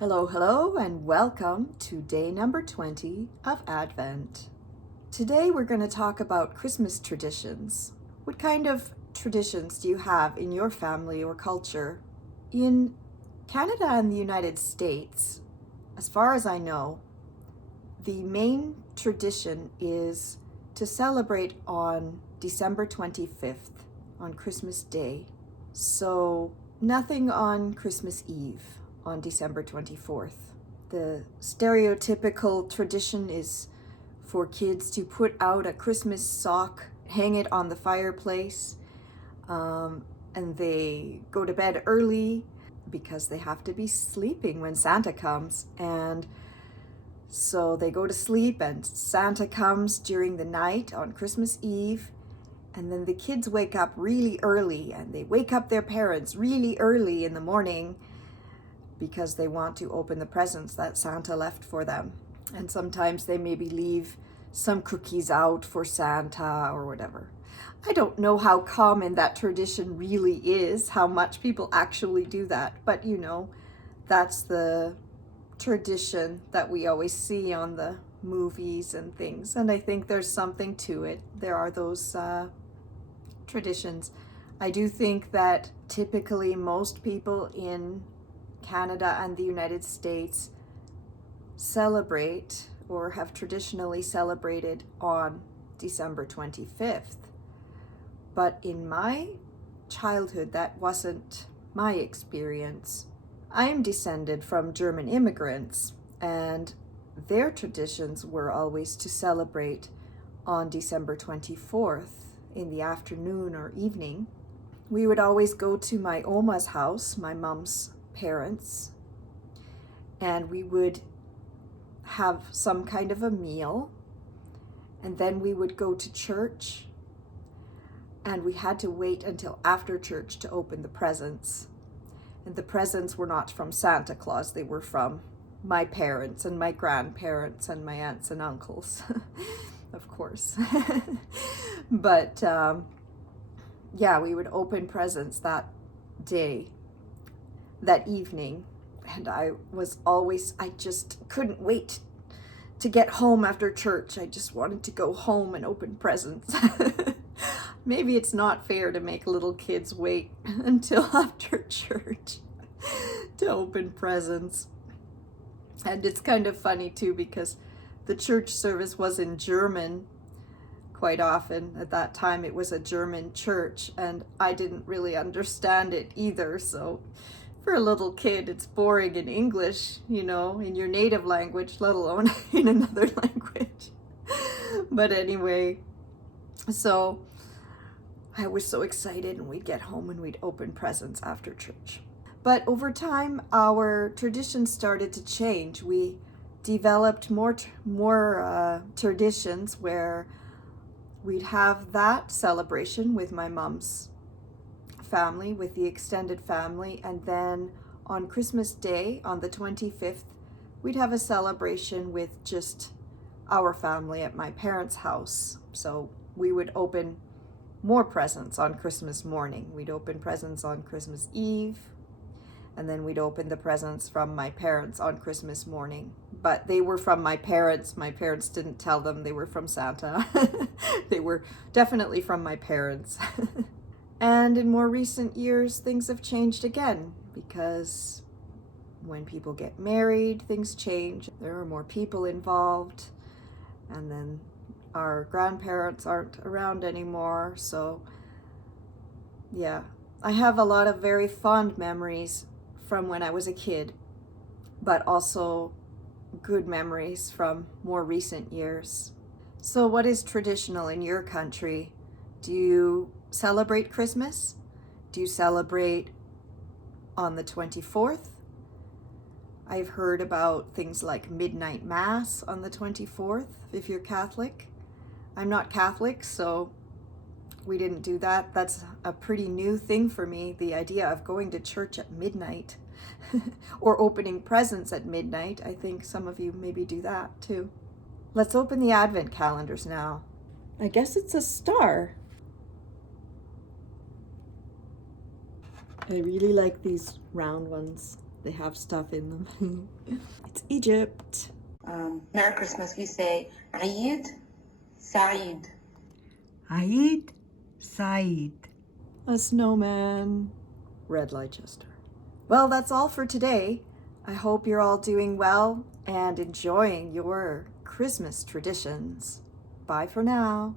Hello, hello, and welcome to day number 20 of Advent. Today we're going to talk about Christmas traditions. What kind of traditions do you have in your family or culture? In Canada and the United States, as far as I know, the main tradition is to celebrate on December 25th, on Christmas Day. So nothing on Christmas Eve, on December 24th. The stereotypical tradition is for kids to put out a Christmas sock, hang it on the fireplace, and they go to bed early because they have to be sleeping when Santa comes. And so they go to sleep and Santa comes during the night on Christmas Eve. And then the kids wake up really early and they wake up their parents really early in the morning because they want to open the presents that Santa left for them. And sometimes they maybe leave some cookies out for Santa or whatever. I don't know how common that tradition really is, how much people actually do that, but that's the tradition that we always see on the movies and things, and I think there's something to it. There are those traditions. I do think that typically most people in Canada and the United States celebrate or have traditionally celebrated on December 25th. But in my childhood, that wasn't my experience. I'm descended from German immigrants, and their traditions were always to celebrate on December 24th in the afternoon or evening. We would always go to my Oma's house, my mom's parents, and we would have some kind of a meal, and then we would go to church, and we had to wait until after church to open the presents. And the presents were not from Santa Claus, they were from my parents and my grandparents and my aunts and uncles, of course. But we would open presents that day, that evening, and I just couldn't wait to get home after church. I just wanted to go home and open presents. Maybe it's not fair to make little kids wait until after church to open presents. And it's kind of funny too, because the church service was in German quite often. At that time it was a German church and I didn't really understand it either. So for a little kid, it's boring in English, in your native language, let alone in another language. But anyway, so I was so excited, and we'd get home and we'd open presents after church. But over time, our traditions started to change. We developed more traditions where we'd have that celebration with my mom's family, with the extended family, and then on Christmas Day, on the 25th, we'd have a celebration with just our family at my parents' house. So we would open more presents on Christmas morning. We'd open presents on Christmas Eve, and then we'd open the presents from my parents on Christmas morning. But they were from my parents. My parents didn't tell them they were from Santa. They were definitely from my parents. And in more recent years, things have changed again, because when people get married, things change. There are more people involved, and then our grandparents aren't around anymore. So yeah, I have a lot of very fond memories from when I was a kid, but also good memories from more recent years. So what is traditional in your country? Do you celebrate Christmas? Do you celebrate on the 24th? I've heard about things like midnight mass on the 24th, if you're Catholic. I'm not Catholic, so we didn't do that. That's a pretty new thing for me, the idea of going to church at midnight or opening presents at midnight. I think some of you maybe do that too. Let's open the Advent calendars now. I guess it's a star. I really like these round ones. They have stuff in them. It's Egypt. Merry Christmas, we say Eid Saeed. Eid Said. A snowman. Red Leicester. Well, that's all for today. I hope you're all doing well and enjoying your Christmas traditions. Bye for now.